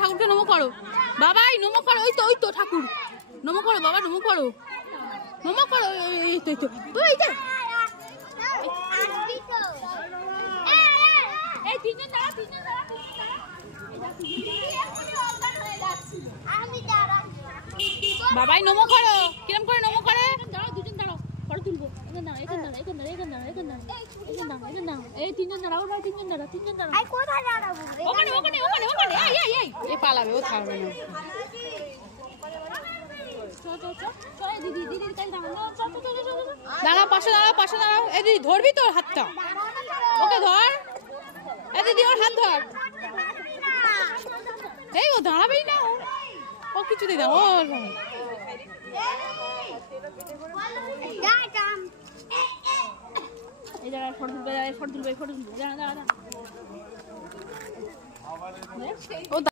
ঠাকুরকে নমো করো বাবাই, নমো করো। ওই তো ঠাকুর নমো করো বাবা, নমো করো, নমো করো। এই তো এই তো বাবাই নমো করো। কিরম করে নমো করে? দুজন দাঁড়াও, ফটো তুলবো। এই তিনজন দাঁড়াও, তিনজন দাঁড়াও। ওখানে এ পালাবে, ও থাকবে না। দাঁড়াও, পাশে দাঁড়াও। এই দিদি ধরবি তোর হাতটা, ওকে ধর। এই দিদি ওর হাত ধর। এই ও দাঁড়াবেই না, ও কিছুতেই দাও। ওর এই জায়গায় ফটো তুলবে, দাঁড়া।